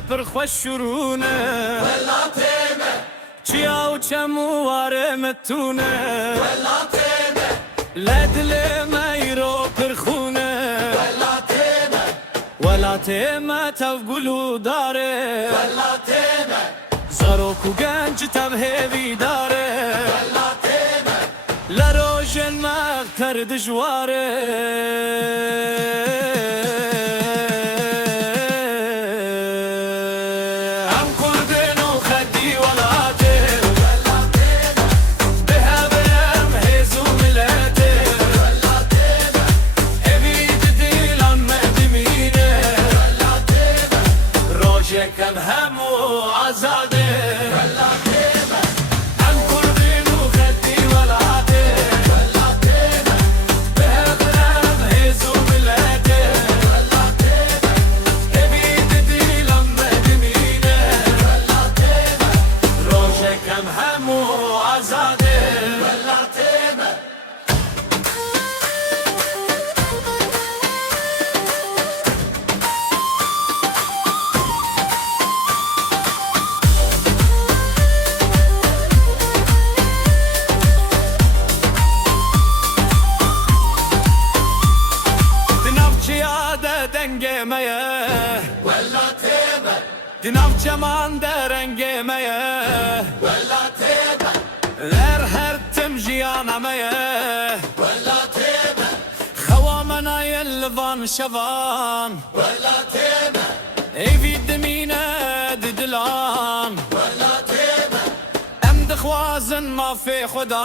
پرخوشرونه ولاتیمه چیا و چمواره متونه ولاتیمه لدل میرو پرخونه ولاتیمه تفگلو داره ولاتیمه زاروکو گنج تبهیوی داره ولاتیمه لروژن مغتر دجواره كم هم وعزاده ولاتيمه عن قربين وخدي ولاتيمه ولاتيمه بهبرم هيزو ملاته ولاتيمه هبيدتي لما دمينه ولاتيمه روشه كم هم وعزاده ولاتيمه دنگمه ولاتیمه دناف جمان درنگمه ولاتیمه هر تمجیانمه ولاتیمه خوامنا یلوان شوان ولاتیمه ایوی دمینه ددلان ولاتیمه ام دخوازن ما في خدا